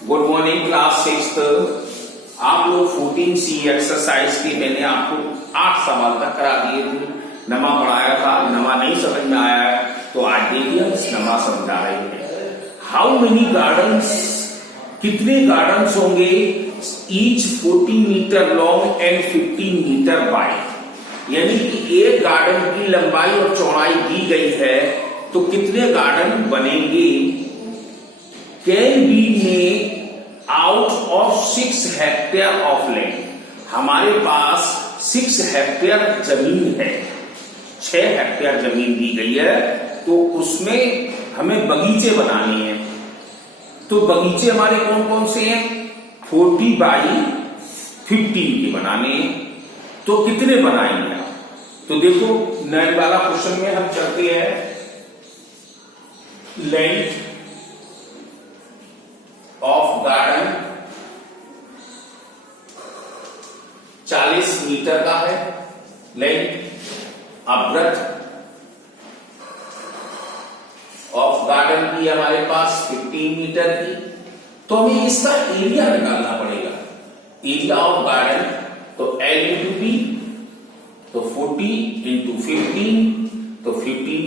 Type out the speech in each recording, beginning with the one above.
Good morning class 6th। आप लोग 14C exercise के मैंने आपको 8 सवाल तक करा दिए थे। नमा पढ़ाया था, नमा नहीं समझ में आया है तो आज देखिए नमा समझा रहे हैं। हाउ मेनी गार्डन्स, कितने गार्डन्स होंगे each 40 metre long and 15 metre wide. यानी कि एक गार्डन की लंबाई और चौड़ाई दी गई है तो कितने गार्डन बनेंगे। Can be made out of 6 hectare of land. हमारे पास 6 हेक्टेयर जमीन है, 6 हेक्टेयर जमीन दी गई है तो उसमें हमें बगीचे बनाने हैं। तो बगीचे हमारे कौन कौन से हैं? 40 बाई 15 के बनाने हैं। तो कितने बनाएंगे आप? तो देखो नए वाला क्वेश्चन में हम चलते हैं। लेंथ ऑफ गार्डन 40 मीटर का है लेंथ। ब्रेड्थ ऑफ गार्डन की हमारे पास 15 मीटर की। तो हमें इसका एरिया निकालना पड़ेगा। एरिया ऑफ गार्डन तो L इंटू बी, तो 40 इंटू 15 तो 15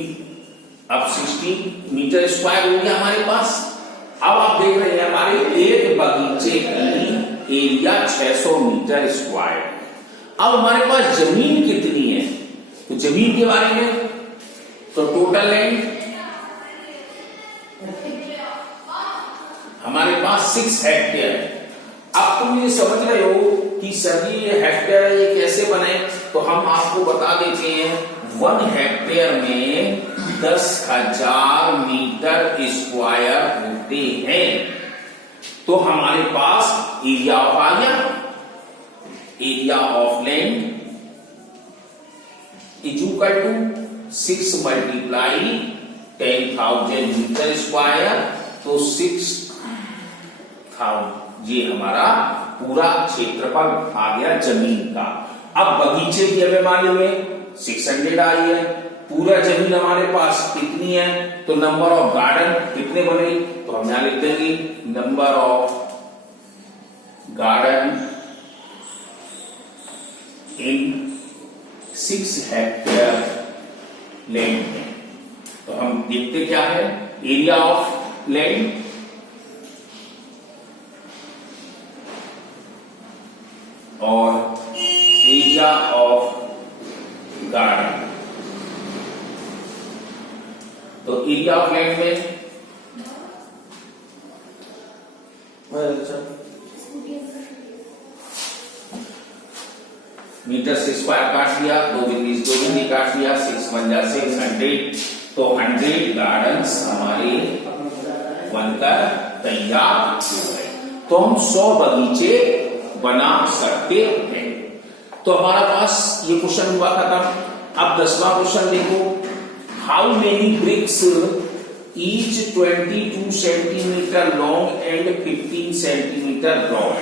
अब 16 मीटर स्क्वायर हो गया हमारे पास। अब आप देख रहे हैं हमारे एक बगीचे की एरिया 600 मीटर स्क्वायर। अब हमारे पास जमीन कितनी है तो जमीन के बारे में तो टोटल लैंड हमारे पास 6 हेक्टेयर। अब तुम ये समझ रहे हो कि सर ये हेक्टेयर ये कैसे बने, तो हम आपको बता देते हैं 1 हेक्टेयर में 10,000 मीटर स्क्वायर होते हैं। तो हमारे पास एरिया ऑफ आ गया। Area of land is equal to 6 multiply 10,000 metre square तो 6,000। ये हमारा पूरा क्षेत्रफल आ गया जमीन का। अब बगीचे की हमें मालूम है 600 आई है। पूरा जमीन हमारे पास कितनी है तो नंबर ऑफ गार्डन कितने बने तो हम यहां लिख देंगे number of garden in 6 hectare land में। तो हम देखते क्या है एरिया ऑफ लैंड और एरिया ऑफ गार्डन। तो एरिया ऑफ लैंड में मीटर से स्क्वायर काट दिया, 2 डिग्री काट दिया, 6 1 जा 600 तो 100 गार्डन्स हमारे बनकर तैयार हो गए। तो हम 100 बगीचे बना सकते हैं। तो हमारा पास ये क्वेश्चन हुआ खत्म। अब 10वां क्वेश्चन देखो। How many bricks each 22 centimetre long and 15 centimetre broad.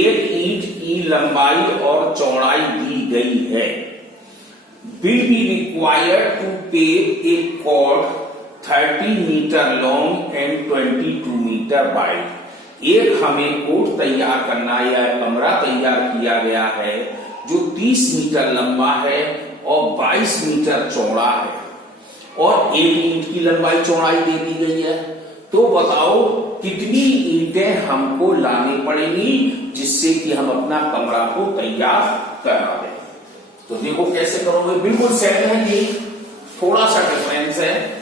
एक ईंट की लंबाई और चौड़ाई दी गई है। Will be required to pave a court 30 metre long and 22 metre wide. एक हमें कोर्ट तैयार करना या कमरा तैयार किया गया है जो 30 मीटर लंबा है और 22 मीटर चौड़ा है और एक ईंट की लंबाई चौड़ाई दे दी गई है। तो बताओ कितनी ईंटें हमको लानी पड़ेंगी जिससे कि हम अपना कमरा को तैयार करा दें। तो देखो कैसे करोगे, बिल्कुल सेम है कि थोड़ा सा डिफरेंस है।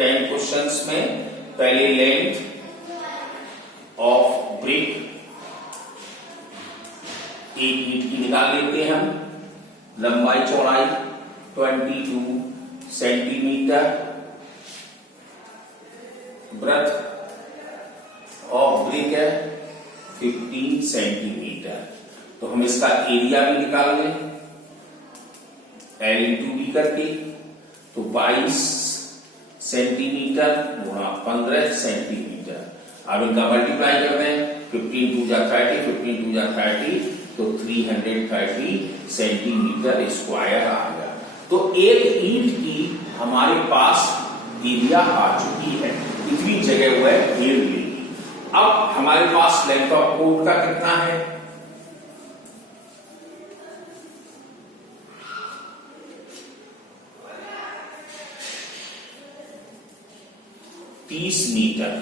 क्वेश्चंस में पहले लेंथ ऑफ ब्रिक एक ईंट की निकाल लेते हैं हम। लंबाई चौड़ाई 22 सेंटीमीटर, ब्रेड्थ ऑफ ब्रिक है 15 सेंटीमीटर। तो हम इसका एरिया भी निकाल लें L इंटू बी करके। तो 22 सेंटीमीटर गुणा 15 सेंटीमीटर। अब इनका मल्टीप्लाई कर दें 15 2 जा 30, 15 2 जा 30 तो 330 सेंटीमीटर स्क्वायर आ गया। तो एक ईंट की हमारे पास एरिया आ चुकी है, इतनी जगह वो घेर लेगी। अब हमारे पास लेंथ ऑफ कोड का कितना है? मीटर।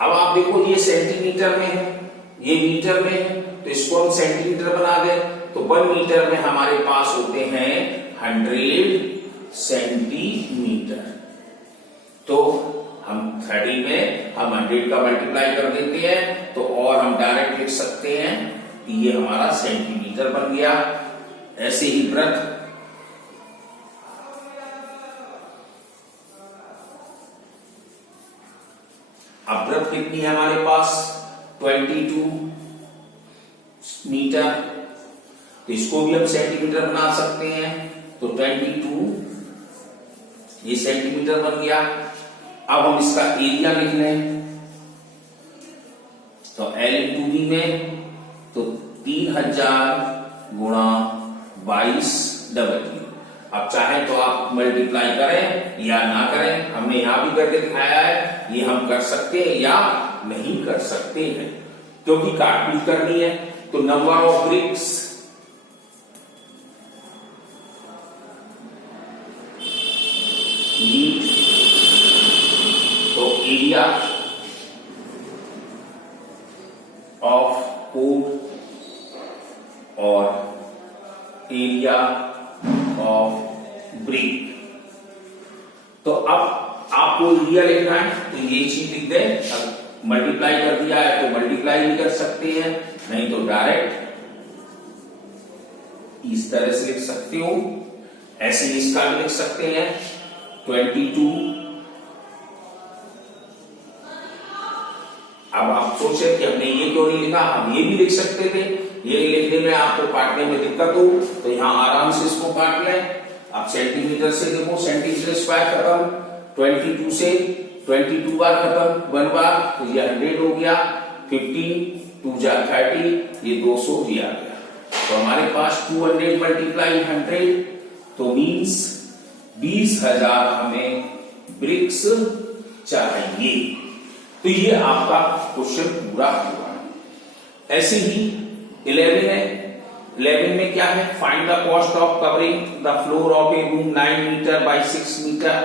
अब आप देखो ये सेंटीमीटर में है, ये मीटर में है, तो इसको हम सेंटीमीटर बना दें तो 1 मीटर में हमारे पास होते हैं 100 सेंटीमीटर। तो हम 30 में हम 100 का मल्टीप्लाई कर देते हैं तो और हम डायरेक्ट लिख सकते हैं कि ये हमारा सेंटीमीटर बन गया। ऐसे ही वृत्त, अब वृत्त कितनी है हमारे पास? 22 मीटर, तो इसको भी हम सेंटीमीटर बना सकते हैं। तो 22 ये सेंटीमीटर बन गया। अब हम इसका एरिया लिख लें तो L/B में तो 3000 गुणा 22W। अब चाहे तो आप मल्टीप्लाई करें या ना करें, हमने यहां भी करके दिखाया है, ये हम कर सकते हैं या नहीं कर सकते हैं क्योंकि काटपीट करनी है। तो नंबर ऑफ ब्रिक्स नीड, तो एरिया ऑफ कोड और एरिया ऑफ ब्रिक। तो अब आपको एरिया लिखना है तो ये चीज लिख दें। अब मल्टीप्लाई कर दिया है तो मल्टीप्लाई भी कर सकते हैं, नहीं तो डायरेक्ट इस तरह से लिख सकते हो। ऐसे इसका भी लिख सकते हैं 22। अब आप सोचे कि हमने ये क्यों नहीं लिखा, हम ये भी लिख सकते थे। ये लिखने में आपको काटने में दिक्कत हो तो यहां आराम से इसको काट लें। आप सेंटीमीटर से देखो, सेंटीमीटर स्क्वायर खत्म, 22 से 22 बार खत्म, 1 बार, तो ये 100 हो गया। 15 2 जा 30, ये 200 भी आ गया। तो हमारे पास 200 मल्टीप्लाई 100 तो मीन्स 20,000 हमें ब्रिक्स चाहिए। तो ये आपका क्वेश्चन पूरा हुआ। ऐसे ही 11 है। 11 में क्या है? Find the cost of covering the floor of a room 9 metre by 6 metre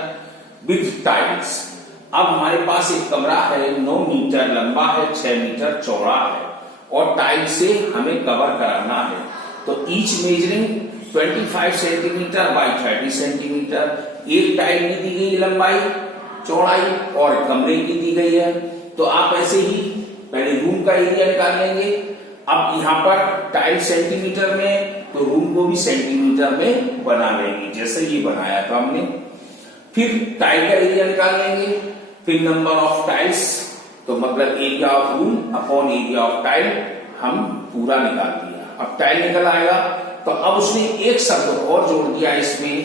with tiles. अब हमारे पास एक कमरा है, 9 मीटर लंबा है, 6 मीटर चौड़ा है और टाइल से हमें कवर कराना है। तो each measuring 25 centimetre bye 30 centimetre. एक टाइल की दी गई लंबाई, चौड़ाई और कमरे की दी गई है। तो आप ऐसे ही पहले रूम का एरिया निकाल लेंगे। अब यहां पर टाइल सेंटीमीटर में तो रूम को भी सेंटीमीटर में बना लेंगे जैसे ये बनाया था हमने। फिर टाइल का एरिया निकाल लेंगे, फिर नंबर ऑफ टाइल्स, तो मतलब area of room upon area of tile हम पूरा निकाल दिया। अब टाइल निकल आएगा तो अब उसने एक शब्द और जोड़ दिया इसमें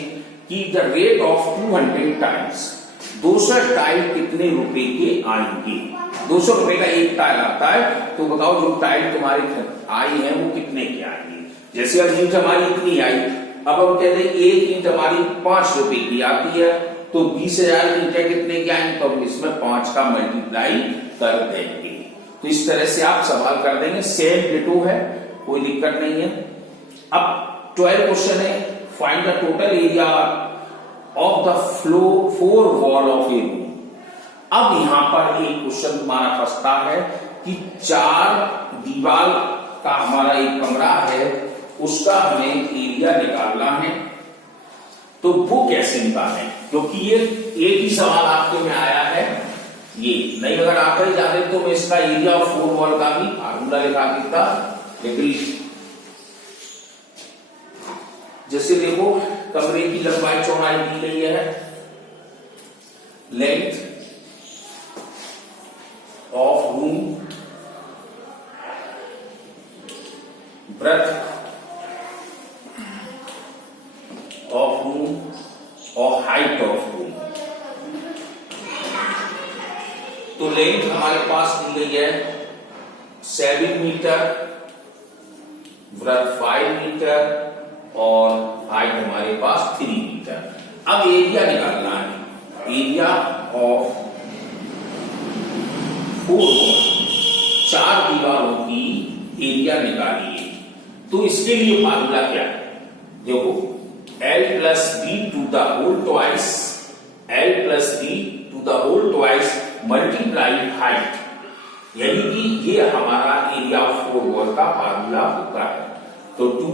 कि the rate of 200 tiles, 200 tile कितने रुपए के आएंगे। 200 रुपए का एक टाइल आता है, तो बताओ जो टाइल तुम्हारे आई है वो कितने की आएंगी। जैसे अब ईंट हमारी इतनी आई, अब हम कहते हैं एक ईंट हमारी 5 रुपए की आती है, तो 20,000 ईंटें कितने की आएंगी, तो हम इसमें 5 का मल्टीप्लाई कर देंगे। तो इस तरह से आप सवाल कर देंगे, सेम डिटो है, कोई दिक्कत नहीं है। अब 12 क्वेश्चन है, find the total area of the four wall of a room. अब यहां पर एक क्वेश्चन तुम्हारा फंसता है कि 4 दीवार का हमारा एक कमरा है, उसका हमें एरिया निकालना है। तो वो कैसे निकालें, क्योंकि ये एक ही सवाल आपके में आया है, ये नहीं। अगर आप ही जाने तो मैं इसका एरिया ऑफ 4 वॉल का भी फार्मूला लिखा देता, लेकिन जैसे देखो कमरे की लंबाई चौड़ाई दी गई है, length of room, breadth of room और हाइट ऑफ रूम। तो लेंथ हमारे पास दी गई है 7 मीटर, ब्रेथ 5 मीटर और हाइट हमारे पास 3 मीटर। अब एरिया निकालना है, एरिया ऑफ 4 वॉल, 4 दीवारों की एरिया निकालिए। तो इसके लिए फार्मूला क्या है, देखो L plus B to the whole twice, L plus B to the whole twice multiply height, यानी कि ये हमारा एरिया ऑफ 4 वॉल का फार्मूला होता है। तो 2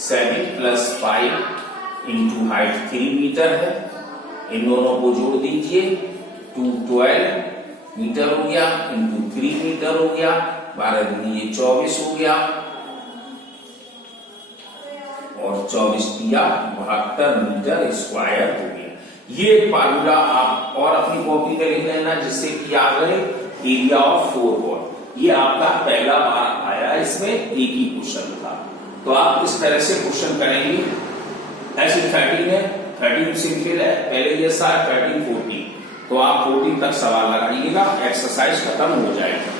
7 प्लस 5 इंटू हाइट 3 मीटर है, इन दोनों को जोड़ दीजिए, 2 12 मीटर हो गया इंटू 3 मीटर हो गया, 12 दूनी ये 24 हो गया और 24 दिया 72 मीटर स्क्वायर हो गया। ये फार्मूला आप और अपनी कॉपी में लिख लेना जिससे कि आ गए एरिया ऑफ 4 वॉल। ये आपका पहला बार आया, इसमें एक ही क्वेश्चन था। तो आप इस तरह से क्वेश्चन करेंगे। ऐसे 13 है, 13 सिंपल है, पहले जैसा 13 14, तो आप 14 तक सवाल लगाइएगा, एक्सरसाइज खत्म हो जाएगा।